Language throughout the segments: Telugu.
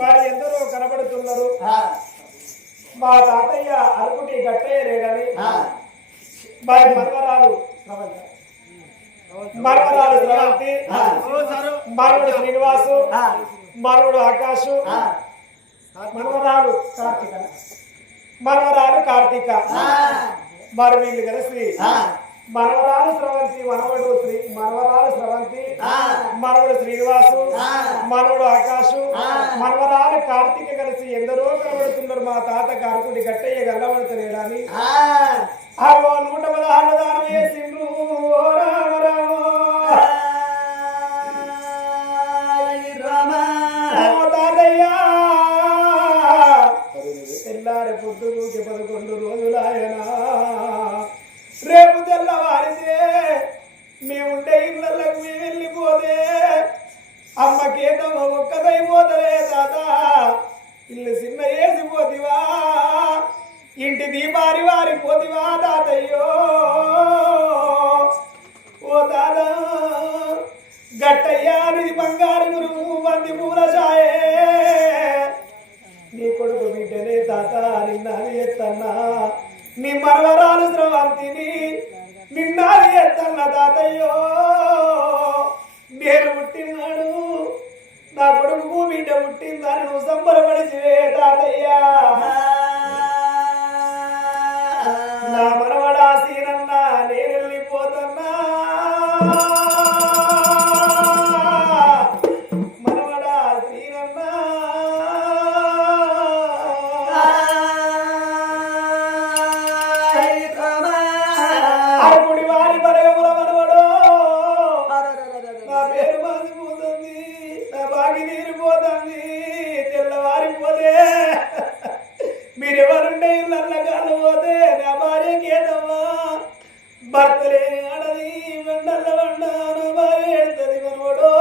మరి ఎందరో కనబడుతున్నారు. మా తాతయ్య అరకుటి గట్టయ్య లేడని మరి మనవరాలు స్రవంతి, మనవడు శ్రీనివాసు, మనవడు ఆకాశు, మనవరాలు కార్తీక మరి వీళ్ళు కలిసి మనవరాలు స్రవంతి, మనవడు శ్రీనివాసు, మనవడు ఆకాశు, మనవరాలు కార్తీక కలిసి ఎందరో కనబడుతున్నారు. మా తాత కారుకుడి గట్టయ్య గల్లబడతలేడని 116 దానం వేసిండ్రు. తెల్లారి పొద్దుకి 11 రోజులాయనా. రేపు తెల్లవారితే మేముండే ఇళ్ళకు మేము వెళ్ళిపోతే అమ్మకేతమ్మ ఒక్కదైపోతలే తాత. ఇల్లు చిన్న వేసిపోతివా, ఇంటి దీపారి వారిపోతివా తాతయ్యో. ఓ తాత గట్టయ్యా నిధి బంగారు గురువు బంది పూల ఛాయే. నీ కొడుకు బిడ్డనే తాత నిన్నది ఎత్తన్నా, నీ మనవరాలు స్రవంతిని నిన్నది ఎత్తన్న తాతయ్యో. నేను పుట్టినాడు, నా కొడుకు బిడ్డ పుట్టిందని నువ్వు సంబరపడిచివే తాతయ్యా. నా మనవడా సీనన్నా నేను వెళ్ళిపోతన్నా. మనవడా సీనన్నా అరకుడి వారి బలగముల మనవడో. నా పేరు మాసిపోతుంది, నా బాగి నీరిపోతుంది. తెల్లవారిపోతే మీరెవరుండే ఇళ్ళగాళ్ళు పోతే నా భార్యకేదమ్మా భర్తలే ఆడది వెండల్ల వండ నా భార్య ఎడుతుంది మనవడో.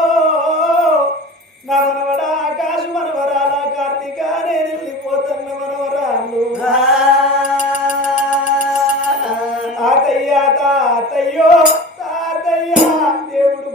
నా మనవడ ఆకాశ మనవరాల కార్తీక నేను వెళ్ళిపోతున్న మనవరాళ్ళు. తాతయ్య తాతయ్యో తాతయ్య దేవుడు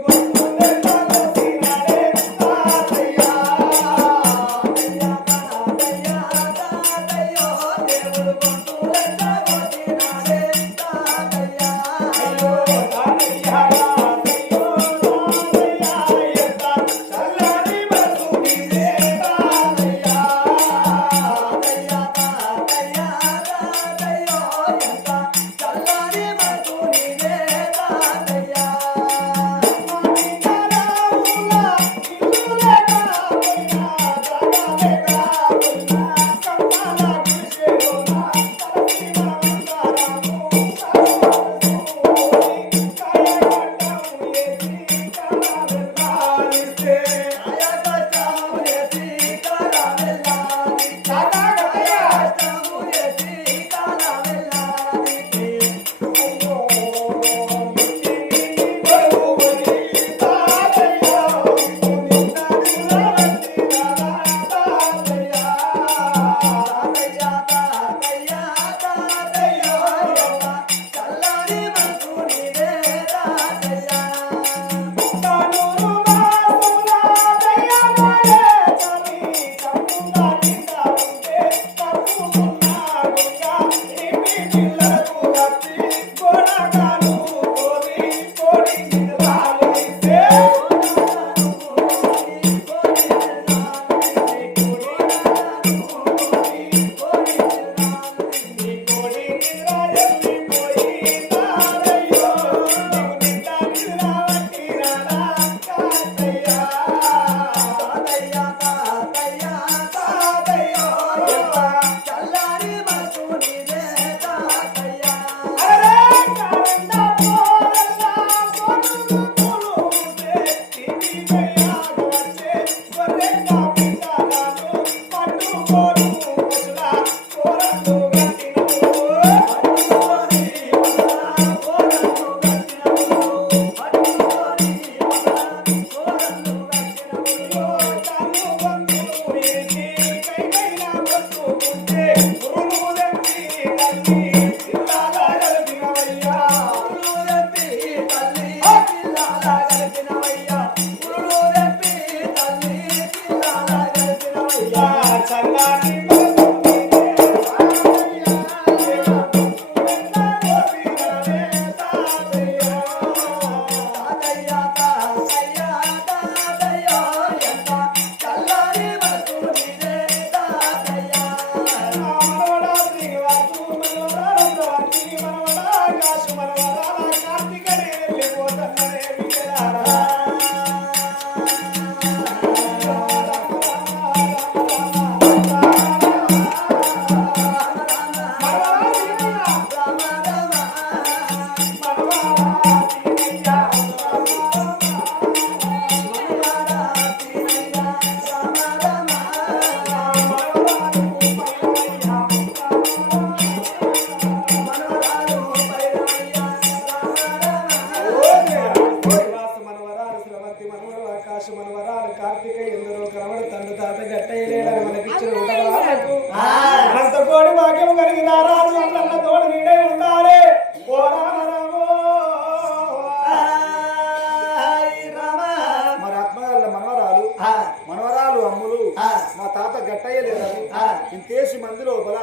ఇంకేసి మంది లోపల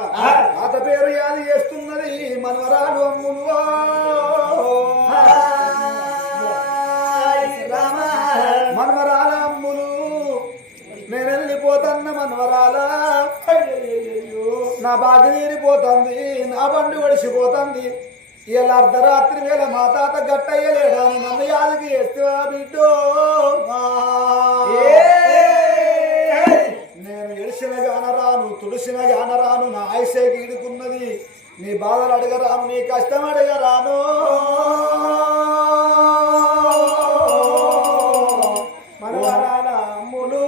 తాత పేరు యాది చేస్తున్నది మనవరాలు అమ్ములు మనవరాల అమ్ములు నేను వెళ్ళిపోతున్న మనవరాల నా బాధ తీరిపోతుంది నా బండి ఒడిసిపోతుంది ఇలా అర్ధరాత్రి వేళ మా తాత గట్టయ్యలేడా నన్ను యాదికి ఎత్తువా బిడ్డో నేను ఎడిసిన గానరాను తుడిసిన గానరాను నా ఆయుసే గీడుకున్నది నీ బాధలు అడగరాను నీ కష్టం అడగరాను మనవరాల అమ్ములు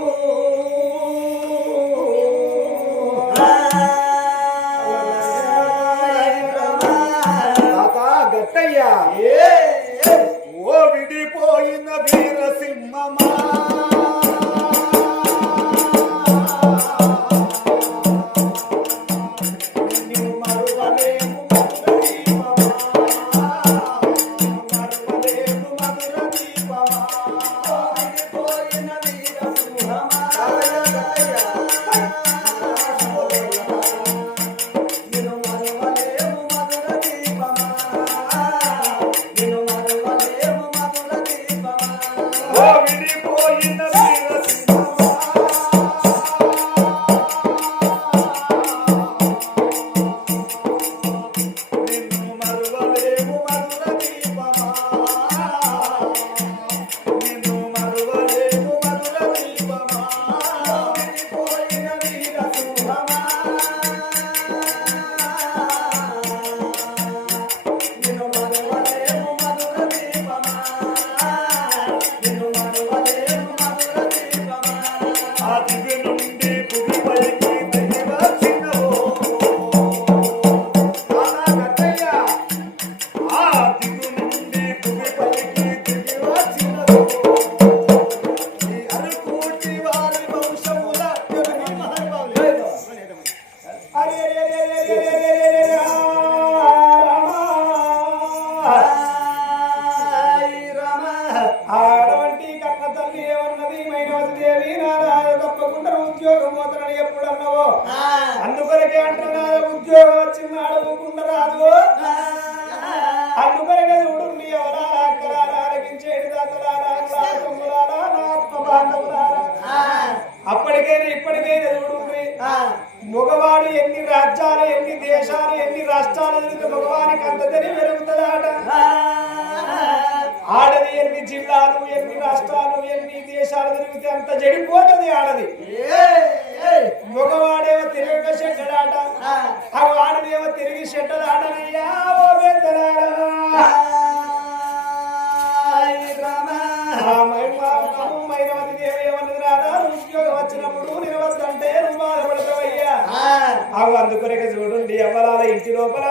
తాత గట్టయ్యా ఓ విడిపోయిన వీరసింహమా ఆడవంటి కన్న తల్లి ఏమన్నది మైనవతి దేవి నారాయణ తప్పకుండా ఉద్యోగం పోతానని ఎప్పుడు అన్నావో అందుకొరకే అంటున్నా ఉద్యోగం వచ్చింది అడుగుకుండా రాదు అందుకొరకే చూడు ఎవరా అక్కలారా అరగించేది దాతలారా తమ్ములారా నా ఆత్మ బాంధవులారా అప్పటికైనా ఇప్పటికైనా చూడు మగవాడు ఎన్ని రాజ్యాలు ఎన్ని దేశాలు ఎన్ని రాష్ట్రాలు తిరిగితే మగవానికి అంత తెలివి పెరుగుతుందాట ఆడది ఎన్ని జిల్లాలు ఎన్ని రాష్ట్రాలు ఎన్ని దేశాలు తిరిగితే అంత చెడిపోతుంది ఆడది మగవాడేమో తిరిగి చెడ్డడాట అవి ఆడదేమో తిరిగి చెడ్డదాడనయ్యా ఓ పెద్దలారా మైనవతి దేవి ఏమన్నది రాదా ఉద్యోగం వచ్చినప్పుడు నిలవద్దంటే నువ్వు బాధపడతావయ్యా అవి అందుకొరకే చూడండి ఎవరాల ఇంటి లోపల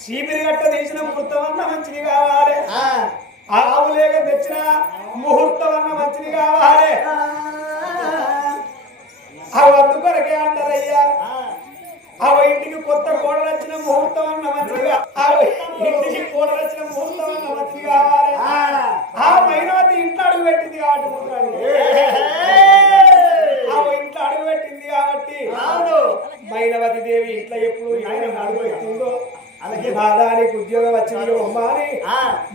చీపిరి గట్ట తీసిన ముహూర్తం అన్న మంచిది కావాలి ఆవు లేక తెచ్చిన ముహూర్తం అన్న మంచిది కావాలి అవి అందుకొరకే అంటారయ్యా అవి ఇంటికి కొత్త కోడలు వచ్చిన ముహూర్తం అన్న మంచిగా ఇంటికి కోడలు వచ్చిన ముహూర్తం అన్న మంచిది కావాలి ఆ మైనవతి ఇంట్లో అడుగు పెట్టింది కాబట్టి ఇంట్లో అడుగు పెట్టింది మైనవతి దేవి ఇంట్లో ఎప్పుడు ఆయన నడుగుతుందో అలాగే బాధానికి ఉద్యోగం వచ్చింది అమ్మా అని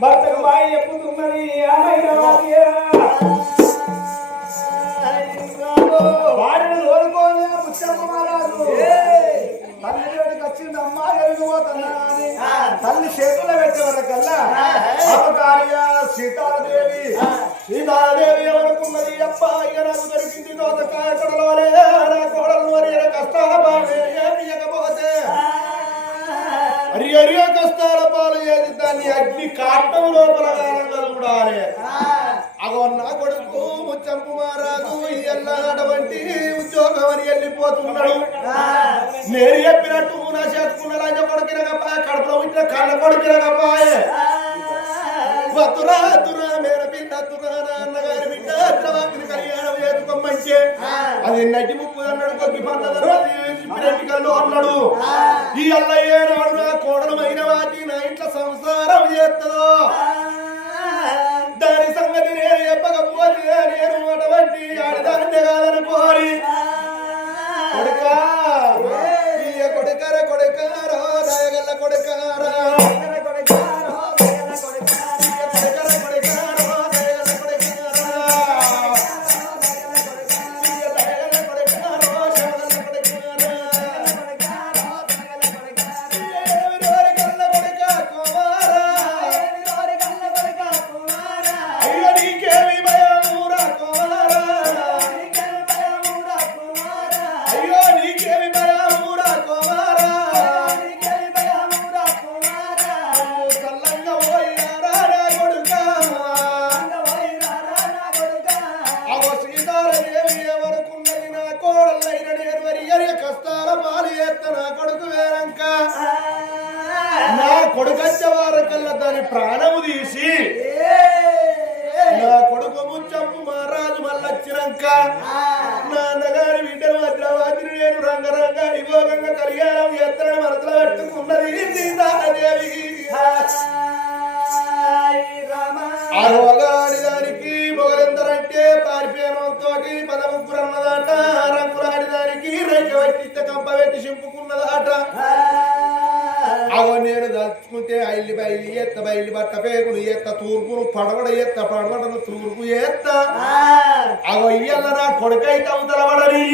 భర్తకు మాయ చెప్పుతున్నది ఆ మైనవతి వాడిని తోడుకోని ముచ్చమ్మ మహారాజు తల్లి వేడికి వచ్చింది అమ్మ ఎరిగిపోతున్నా అని తల్లి చేతుల్లో పెట్టే వరకల్లా అవతారిగా సీతాదేవి ఎవరుకున్నది అప్ప ఇక నాకు దొరికింది దోసకాయ కొడలోనే నా కోడలు మరి కష్టాల పాలు ఏమియకపోతే అరి కష్టాల పాలు ఏది దాన్ని అగ్ని కాటం లోపల చూడాలి అగో నా కొడుకు ముచ్చంపు మారాదు ఎల్లటువంటి ఉద్యోగం అని వెళ్ళిపోతున్నాడు నేను చెప్పినట్టు నా చేతుకున్న రాజ కొడుకినగప్ప కడుపులో ఉంచిన కళ్ళ కొడుకినగప్పాయే వతురా మేర బిడ్డ అన్నగారి బిడ్డ అత్రవాకిని కళ్యాణం చేసుకోమంటే అది నటి ముప్పు అన్నాడు కొద్ది పండుగలు అన్నాడు ఈ అల్లయ్యే నాడు నా కోడలమైన వాటి నా ఇంట్లో సంసారం చేస్తుందో దాని సంగతి నేను చెప్పకపోతే నేను అటువంటి ఆడదాన్ని కాదనుకోని కొడుకా కొడుకారో రాయగల్ల కొడుకారా కొడుకచ్చే వారకల్లా దాని ప్రాణము తీసి నా కొడుకు ముచ్చంపు మహారాజు మళ్ళొచ్చినాక నాన్నగారి బిడ్డను వజ్రవాదిని నేను రంగరంగ విభోగంగా కళ్యాణం ఎత్తని మనసులో పెట్టుకున్నది సీతాదేవి ఆడవాడి దానికి మొగలెందరంటే పారిపోయడంతో పదముగ్గురు అన్నదాట రంగులాడి దానికి రైక పెట్టి కంప పెట్టి చింపుకున్నదాట అగో నేను దలుచుకుంటే ఐలి బయలు ఎత్త బయలు బట్ట పేగులు ఎత్త తూర్పును పడవడ ఎత్త పడవడను తూర్పు ఎత్త అగో ఇయ్యల్ల నా కొడుకైతే అవతలబడని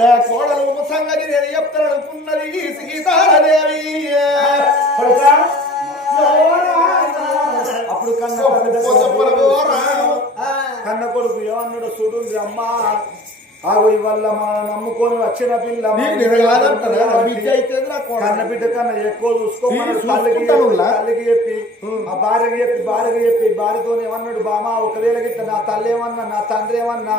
నా కోడలు సంగతి నేను చెప్తాను అనుకున్నది సీతాదేవి అప్పుడు కన్న కొడుకు ఏమన్నాడు చూడు అమ్మా ఆగు ఇవల్ల మా నమ్ముకొని వచ్చిన పిల్ల కన్న బిడ్డ కన్నా ఎక్కువ చూసుకోమని తల్లికి చెప్పి ఆ భార్యకి చెప్పి భార్యతో ఏమన్నాడు బామా ఒకవేళ గిట్ట నా తల్లి ఏమన్నా నా తండ్రి ఏమన్నా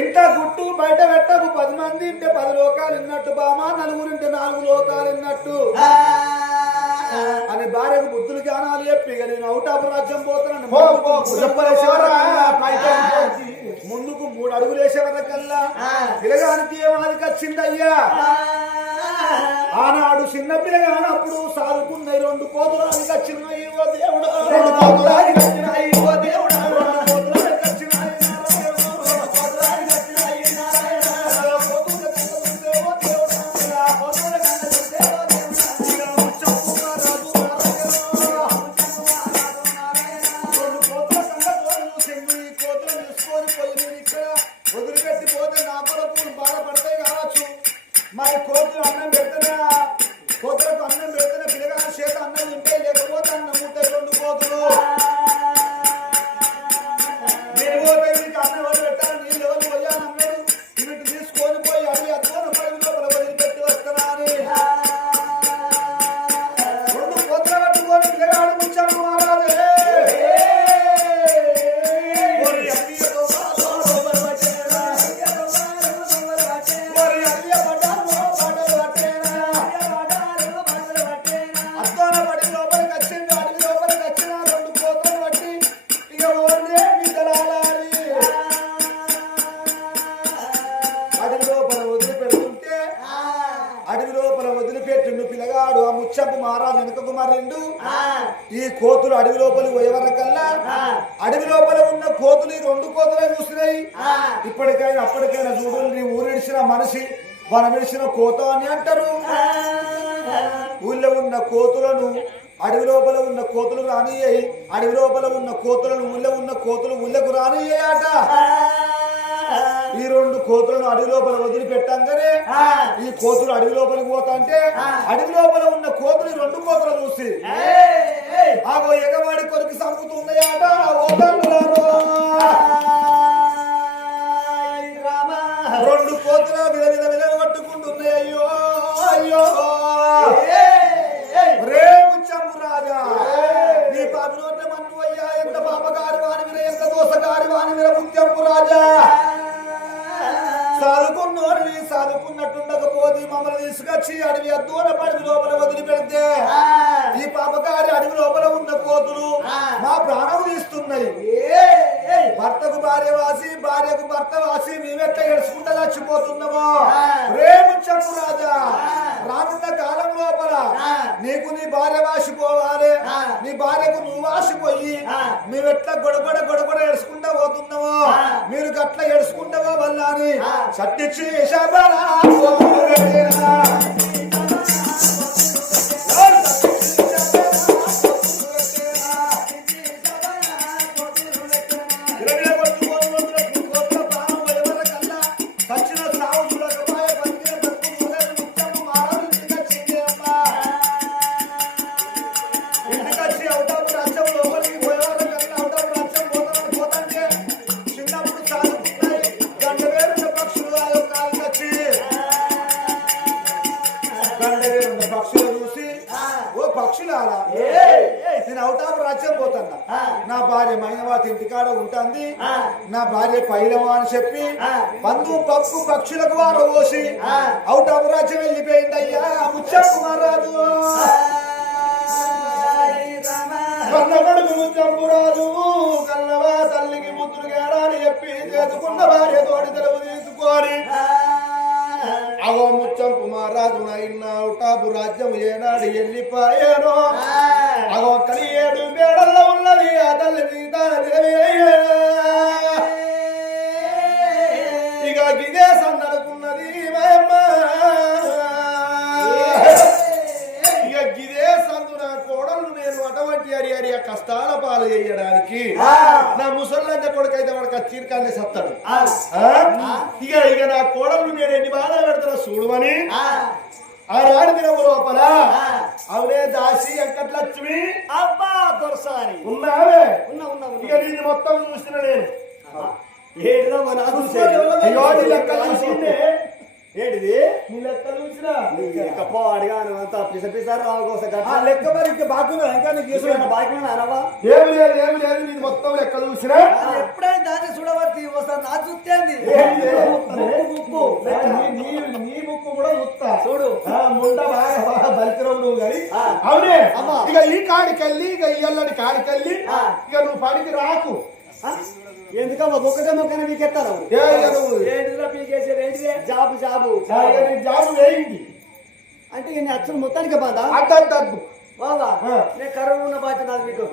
ఇంట గుట్టు బయట పెట్టకు 10 మంది ఇంటే 10 లోకాలు ఇన్నట్టు బామా నలుగురింటే 4 లోకాలు ఇన్నట్టు అని భార్యకు బుద్ధులు జ్ఞానాలు చెప్పి నేను అవుటాపు రాజ్యం పోతున్నాను ముందుకు 3 అడుగులు వేసేవరకల్లా పిల్లగానికి ఏమాదికి వచ్చిందయ్యా ఆనాడు చిన్న పిల్లగానప్పుడు సాదుకున్నాయి 2 కోతులానికి వచ్చినాయి ఓ దేవుడా 2 కోతులానికి వచ్చినాయి ఓ దేవుడా 2 కోతులానికి వచ్చినాయి వదిలిపెట్టిపోతే నా కొరకు బాధపడతాయి కావచ్చు మరి కోతులు అన్నం పెడుతున్నా కోతులకు అన్నం పెడుతున్నా పిల్లగాల చేత అన్నం తింటే లేకపోతే అన్నం ఉంటాయి 2 కోతులు నేను పోతే మీకు అన్నం ఎవరు పెట్టాలి నీళ్ళు ఎవరు పోయాలన్నాడు వీటి తీసుకొని పోయి అవి అద్భుతం పడి లోపల వదిలిపెట్టి వస్తున్నా అని 2 కోతులు పట్టుకొని పిల్లగాడు ముచ్చాము మహారాజే పిల్లగాడు ఆ ముచ్చంపు మహారాజు వెనుకకు మరిండు ఈ కోతులు అడవి లోపలి పోయేవరకల్లా అడవి లోపల ఉన్న కోతులు 2 కోతులే చూసినాయి ఇప్పటికైనా అప్పటికైనా చూడు నీ ఊరిడిచిన మనిషి వనమెడిసిన కోత అని అంటారు. ఊళ్ళో ఉన్న కోతులను అడవి లోపల ఉన్న కోతులు రానియ్యాయి, అడవి లోపల ఉన్న కోతులను ఊళ్ళో ఉన్న కోతులు ఊళ్ళకు రానియ్యాట. ఈ రెండు కోతులను అడవి లోపల వదిలిపెట్టంగానే ఈ కోతులు అడవి లోపలికి పోతా అంటే అడవి లోపల ఉన్న కోతులు ఈ రెండు కోతులు చూసి ఆగో ఎగవాడి కొరికి సంపుతున్నాయాట. రెండు కోతుల విల పట్టుకుంటున్నాయి. అయ్యో అయ్యో రే ముచ్చంపు రాజా, నీ పాపి నోట మన్ను అయ్యా, ఎంత పాపగారి వాని మీద, ఎంత దోసగారి వాని మీద ముచ్చంపు రాజా. చదువుకున్నోడివి చదువుకున్నట్టుండకపోతే మమ్మల్ని తీసుకొచ్చి అడవి దూర అడవి లోపల వదిలిపెడితే ఈ పాపగారి అడవి లోపల ఉన్న కోతులు మా ప్రాణం తీస్తున్నాయి. భర్తకు భార్య వాసి, భార్యకు భర్త వాసి, మేమెట్లా ఏడ్చుకుంటా చచ్చిపోతున్నామో. రేపు చెప్పు రాజా, రానున్న కాలం లోపల నీకు నీ భార్య వాసిపోవాలి, నీ భార్యకు నువ్వు వాసిపోయి మేమెట్లా గొడగొడ గొడగొడ ఏడ్చుకుంటా పోతున్నామో, మీరు గట్ల ఏడ్చుకుంటావో వల్ల అని సట్టించి నేను అవుట్ ఆఫ్ రాజ్యం పోతున్నా. నా భార్య మైనవాతి ఇంటికాడ ఉంటుంది, నా భార్య పైలవా అని చెప్పి పందు పప్పు పక్షులకు వారు పోసి అవుట్ ఆఫ్ రాజ్యం వెళ్ళిపోయింది. అయ్యా ముచ్చప్పు మారాదు, కన్నగడుగు ముచ్చప్పు రాదు, కన్నవా తల్లికి ముద్దులు గేరా అని చెప్పి చేసుకున్న భార్య తోటి తెలుగు తీసుకొని అవో ముచ్చంపు మహారాజు నైనా టాపు రాజ్యం ఏనాడు వెళ్ళిపోయానో అవో కలి 7 మేడల్లో ఉన్నది ఆ తల్లి సీతాదేవి. ఇక గిదే సందడుకున్నది మాయమ్మ, ఇక గిదే సందు నా కోడలు నేను అటువంటి అరి కష్టాల పాలు చేయడానికి నా ముసల్లంత కొడుకైతే వాడికి చీరకాన్ని సత్తాడు. ఇక నా కోడలు నేను ఎన్ని బాధలు పెడతానో చూడమని ఆ రాడి దినము లోపల అవునే దాసి వెంకటలక్ష్మి అబ్బా దొరసారి ఉన్నావే ఉన్నా ఉన్నా ఇక నేను మొత్తం చూస్తున్నా నేను. ఏడుదా మన అయ్యో నీ లెక్క చూసిందే, ఏంటిది నీ లెక్క చూసినా కప్ప అడిగాను అంతా పిసపిసారు లెక్క మరి ఇంకా బాగుందా, ఇంకా నీకు బాగా అనవా ఏమి లేదు నేను మొత్తం లెక్క చూసినా. ఎప్పుడైనా దాన్ని చూడబట్టి ఒకసారి నా చూస్తేంది నీ బుక్కు కూడా చూస్తా చూడు, ముండ బాగా బలికిరవు నువ్వు కానీ. అవునే ఇక ఈ కాడికెళ్ళి ఇక ఈ అల్లడి కాడికెళ్ళి ఇక నువ్వు పనికి రాకు. ఎందుకమ్మా ఒక్కటే మొక్కనే మీకు ఎత్తారు జాబు జాబు జాబు వేయింది అంటే నేను అచ్చలు మొత్తానికి బాధా అడ్డు బాగా నేను కరువు ఉన్న బాధ్యత నాది మీకు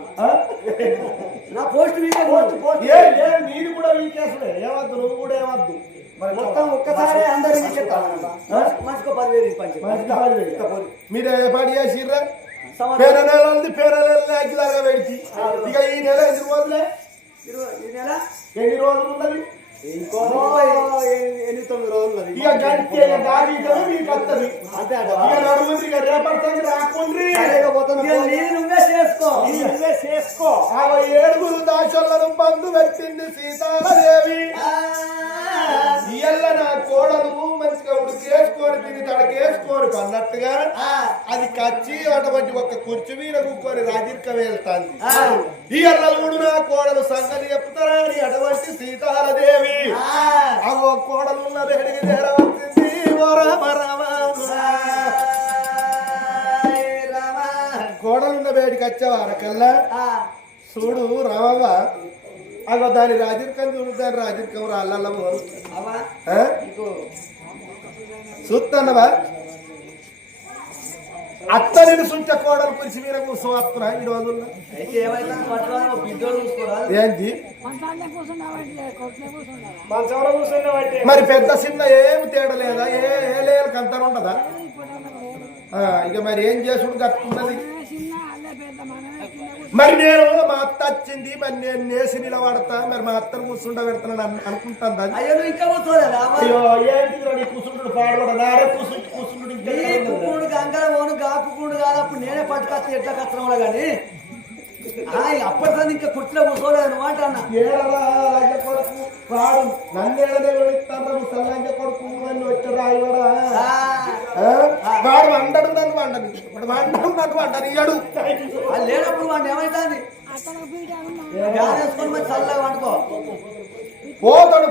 నా పోస్ట్ వీకే నీది కూడా వీకేసులే, ఏవద్దు నువ్వు కూడా ఏవద్దు. మొత్తం ఒక్కసారి అందరికి మనిషికో 10,000 పంచి మీరు ఏర్పాటు చేసిర్రా పేర నెల అగ్గిలాగా పెడిచి ఇక ఈ నెల ఎన్ని రోజులే, ఈ నెల ఎన్ని రోజులు ఉన్నది, ఇంకో 8-9 రోజులు ఇక గాడి మీకు వస్తుంది అంతే ఇక నడుముంది ఇక రేపటి రాకుండ్రి నువ్వే చేసుకో. 7 దాసలను బంధు పెట్టింది సీతాదేవి. ఇయ్యల్ల నా కోడలు మంచిగా ఉడికేసుకొని తిని తడకేసుకొని పన్నట్టుగా అది కచ్చి అటువంటి ఒక కుర్చీ మీద కూర్చొని రాజిర్క వెళ్తాంది. ఈ అల్లలుడు నా కోడలు సంగతి చెప్తారా అని అటువంటి సీతాదేవి అవో కోడలు ఉన్న వేడికి చేరవచ్చింది. కోడలున్న వేడికి వచ్చేవారకల్లా చూడు రావవ్వ అగో దాని రాజిర్కం చూడు, దాని రాజిర్కం రాళ్ళ చూస్తానవా అత్త నిలుసుంటే కోడలు కురిసి మీద కూర్చోవస్తున్నా ఈ రోజుల్లో అయితే ఏమైతే పట్టుకోవాలి బిడ్డలు చూసుకోవాలి ఏంటి మంచంలో కూర్చున్న బట్టి మరి పెద్ద చిన్న ఏమి తేడా లేదా ఏ లేలకు అంతా ఉండదా ఇక మరి ఏం చేసుడు కట్టుకున్నది మరి నేను మా అత్త వచ్చింది మరి నేను నేసి నిలబడతా మరి మా అత్తను కూర్చుండ పెడతాను అనుకుంటాను అది అయ్యో నువ్వు ఇంకా కూర్చోలేదా అయ్యో ఏంటి నీ కూర్చుంటాడు పాడబడ నాడే కూర్చుంటాడు కుక్కుడు గంగల పోను గాకుకుండు కాదు అప్పుడు నేనే పట్టుకొస్తే ఎట్లా కష్టంలో కానీ అప్పటిదాన్ని ఇంకా కుర్చీలో కూర్చోలేదు అనమాట అన్న ఏడరా లంజ కొడుకు వాడు నన్నేడనే వెళుతాను ముసలంజ కొడుకు అని వచ్చి రాయవాడా వాడు వండడు నన్ను వండని వాడు వండడు నన్ను వండని ఇయ్యడు అది లేనప్పుడు వాడిని ఏమైతుంది వేసుకొని మరి చల్లగా వండుకో పోతాడు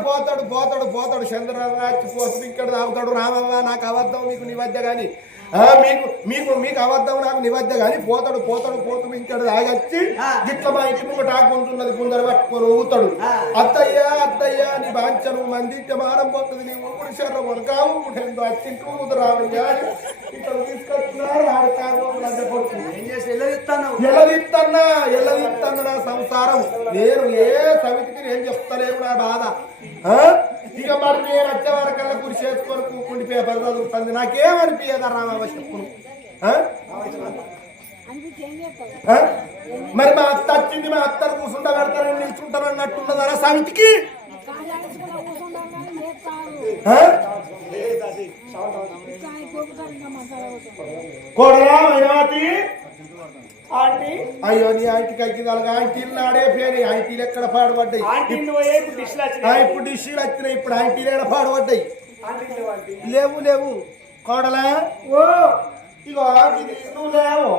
చంద్రరావు వచ్చి పోతుంది ఇక్కడ తాగుతాడు రామవ్వ నాకు అబద్ధం మీకు నీ వద్ద గాని మీకు అబద్ధం నాకు నీ వద్ద గాని పోతుంది ఇక్కడ తాగొచ్చి గిట్ల మా ఇంటి ముందు టాకుంటున్నది ముందర పట్టుకొని ఊతాడు అత్తయ్యా నీ బాంచను మంది మానం పోతుంది నీ ఊపిడి శర్ర వరకావు ఎంతో అచ్చింటూ ఊదరావయ్యా ఇక్కడ తీసుకొస్తున్నారు ఏం చేసి వెళ్ళదిస్తాను ఎల్లదిత్తన్నా నా సంసారం నేను ఏ సమితికి నేను చెప్తలేను నా బాధ ఇక మరి నేను వచ్చే వరకల్లా గురి చేసుకొని కూకుండి పేపర్ చదువుతుంది నాకేమనిపించదా రామావ చెప్పును మరి మా అత్త వచ్చింది మా అత్తను కూర్చుంటా పెడతానని నిల్చుంటాను అన్నట్టున్నదరా సమితికి కోడలా మైనావతి ఆంటీ అయ్యో నీ ఆంటీకి అగ్గిదాలుగా ఆంటీలు నాడే పేరు ఆంటీలు ఎక్కడ పాడుపడ్డాయి ఇప్పుడు డిష్లు వచ్చినాయి ఇప్పుడు ఆంటీలు ఎక్కడ పాడుపడ్డాయి లేవు కోడలా ఓ ఇగో నువ్వు లేవు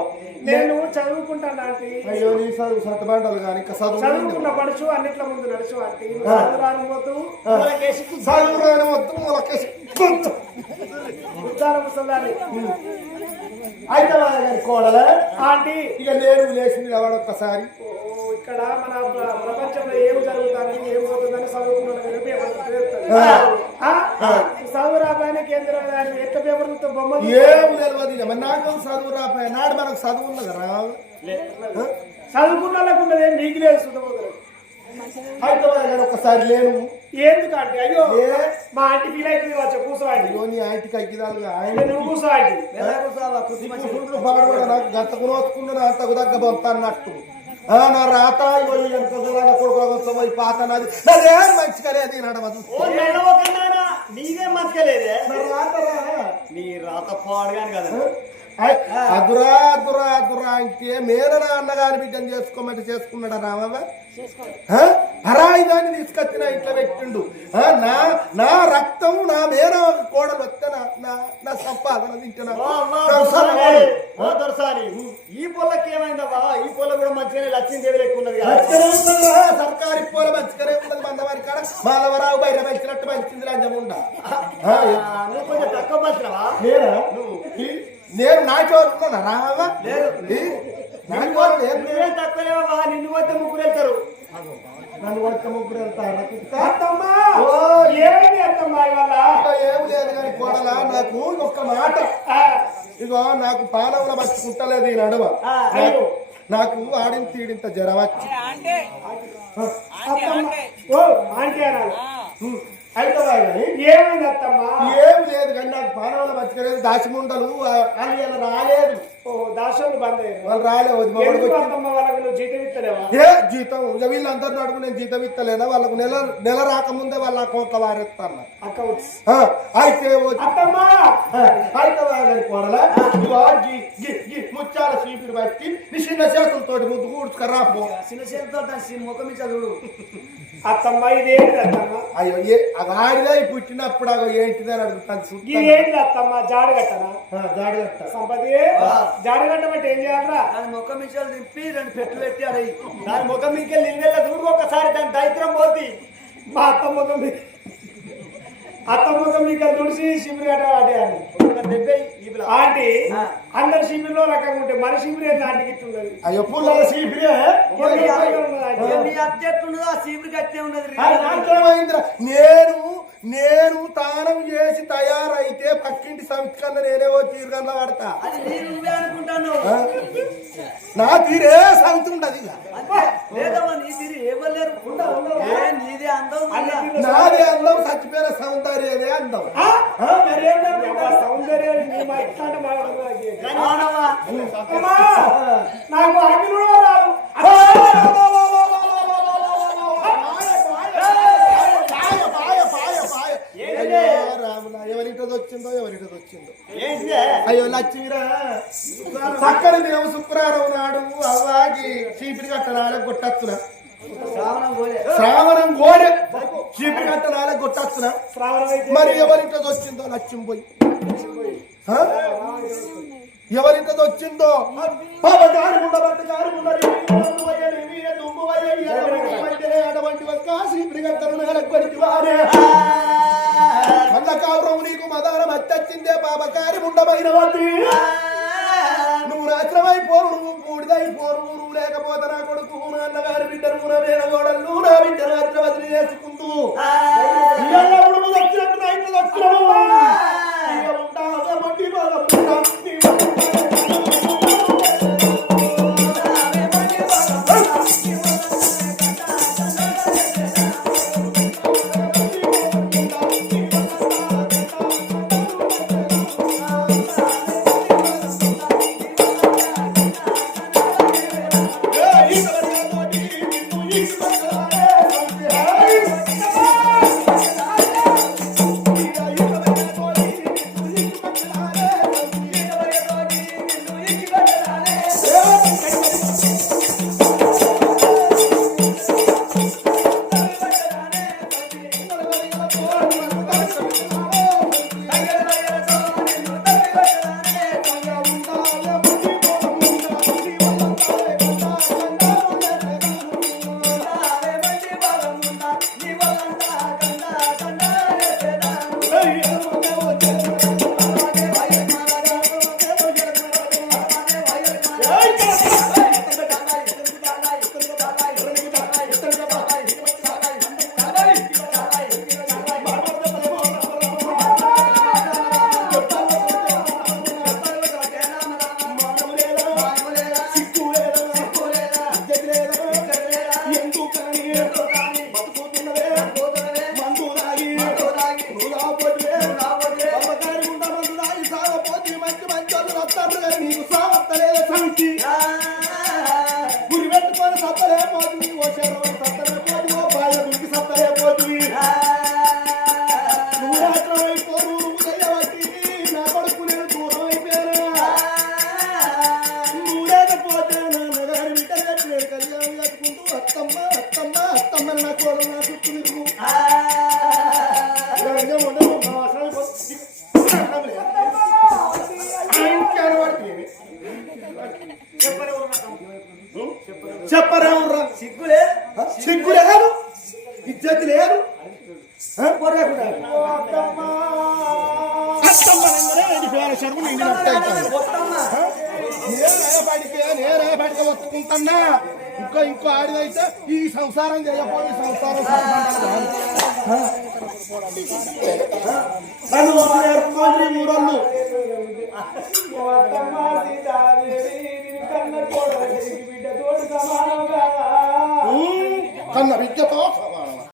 నేను చదువుకుంటాను ఆంటీ. అయ్యో నీ చదువు సత్తబాటలు కానీ ఇంకా చదువుకున్న పడుచు అన్నిట్ల ముందు నడుచు ఆంటీ. చదువురాని వద్దు చదువురాని వద్దు మొలకేసి ఉద్దాన ముసలాలి అయితే గారి కోడలే ఆంటీ. ఇక నేను లేచింది ఎవడు ఒక్కసారి ఇక్కడ మన ప్రపంచంలో ఏం జరుగుతుంది ఏం పోతుందని చదువుకున్నాను చదువు రాపాయన కేంద్రం ఎట్ల పేపర్లతో బొమ్మలు ఏం తెలియదు మరి నాకు చదువు రాపాయ నాడు మనకు చదువు ఉన్నది రా చదువుకున్న వాళ్ళకు ఉన్నది నీకు లేదు. హైదరాబాద్ గారు ఒక్కసారి లేను ఎందుకంటే అయ్యో మా ఆంటీ ఫీల్ అవుతుంది వచ్చా కూర్చో ఆంటీ. నీ ఆంటీకి అగ్గిదాలుగా నువ్వు కూర్చో ఆంటీ. పాడబడ నాకు గంత కునవచ్చుకున్నా అంతకు దగ్గర పంపన్నట్టు నా రాత కొడుకు పోయి పాత నాది మంచిగా లేదు నడవదు నీదే మంచిగా నీ రాత పాడుగాని కదా అదురా అంటే మేననా అన్నగారి బిడ్డను చేసుకోమంటే చేసుకున్నాడా రామవ్వ హరాయిదాన్ని తీసుకొచ్చిన ఇంట్లో పెట్టిండు నా రక్తం నా మేన కోడలు వస్తే నా సంపాదన తింటున్నా ఈ పొలకి ఏమైందవా ఈ పొల కూడా మంచిగానే లక్ష్మీదేవి ఎక్కువ ఉన్నది సర్కారీ పొల మంచిగానే ఉన్నది మందవారి కాడ మాధవరావు బయట మంచినట్టు మంచింది లంజముండా నువ్వు కొంచెం తక్కువ పంచినవా నేనా నేను నాచోరు ఉన్నానా రామవ్వ నువ్వే తక్కువలేవా నిన్ను పోతే ముగ్గురు వెళ్తారు నన్ను వచ్చే ముగ్గురు వెళ్తారా ఏమి లేదు కానీ కోడలా నాకు ఒక్క మాట ఇగో నాకు పాలవుల పట్టుకుంటలేదు ఈ నడువ నాకు ఆడిన తీడింత జ్వరం వచ్చి ఏమైంది అత్తమ్మా? ఏమి లేదు కానీ నాకు పాలవుల పట్టుకోలేదు దాచిముండలు వాళ్ళు రాలేదు. దాసోళ్ళు బంద్ వాళ్ళు రాలేదు. జీతం ఇస్తలేవా? జీతం ఇక వీళ్ళందరూ నడుగు నేను జీతం ఇస్తలేనా వాళ్ళకు నెల రాకముందే వాళ్ళ అకౌంట్ లో వారేస్తాను అకౌంట్స్. అయితే అత్తమ్మా కోడలా ముత్యాల చీపిరి బట్టి నీ చిన్న చేతులతో ముద్దు కూర్చుకరాపో చిన్న చేతులతో ముఖం చదువుడు. అత్తమ్మ ఇదేంటి అత్తమ్మ? అయ్యో ఆడిదే పుట్టినప్పుడు అగో ఏంటిదని అడుగుతాను. ఏంటి అత్తమ్మ? జాడగట్టనా? జాడగట్ట సంపతి జాడగట్టమంటే ఏం చేయాలరా? దాని ముఖం మించాలు దింపి 2 పెట్టు పెట్టి అడవి దాని ముఖం మీకు నిన్న దూరు ఒకసారి దాని దైత్రం పోతి మా అత్త ముఖం మీకు తుడిసి శిబిరి గట్ట ఆడేయాలి ఆంటీ. అందరు శిబిరిలో రకంగా ఉంటే మన శిబిరి ఆంటీకి ఇట్లున్నది. అయ్యో పుల్ల శిబిరే నీ అత్యట్లున్నదో ఆ శిబిరి కట్టే ఉన్నది. నేను తానం చేసి తయారైతే పక్కింటి సమితి కన్నా నేనే ఓ తీరు కన్నా పడతా అది నువ్వే అనుకుంటాను నా తీరే సమితి ఉండదు ఇక లేదమ్మా నీ తీరు ఏమలేరు నీదే అందం నాదే అందం చచ్చిపోయిన సౌందర్యదే అందం సౌందర్యం అవునమ్మా నాకు అగ్ని కూడా రాదు. ఎవరింటది వచ్చిందో అయ్యో లక్ష్మిరా చక్కని దేవు శుక్రవారం నాడు అవ్వాకి చీపిరి కట్టనాల కొట్టచ్చున శ్రావణం గోడె చీపిరి కట్టనాల కొట్టచ్చున మరి ఎవరింటది వచ్చిందో లక్ష్యం పోయి ఎవరింటది వచ్చిందో పాప గారి ఉండబట్టి గారి ఉండరు అటువంటి చీపిరి కట్టనాల కొట్టి వారే కావరం నీకు మదానం అచ్చచ్చిందే పాపకారి ఉండమైన వాటి నువ్వు రాత్రమైపోరు నువ్వు కూడిదైపోరు నువ్వు లేకపోతే నా కొడుకు నా అన్నగారి బిడ్డను నా వేరగోడలు నా బిడ్డ రాత్రి వదిలి చేసుకుంటూ నువ్వు వచ్చినట్టు నా ఇంట్లో వచ్చినావు చెప్పరేమరా సిగ్గు లేదు ఇజ్జత్ లేదు నేరేపడికి వస్తుకుంటున్నా ఇంకో ఆడిదైతే ఈ సంసారం చేయకపోయి సంసారం మూడోళ్ళు కన్న విద్య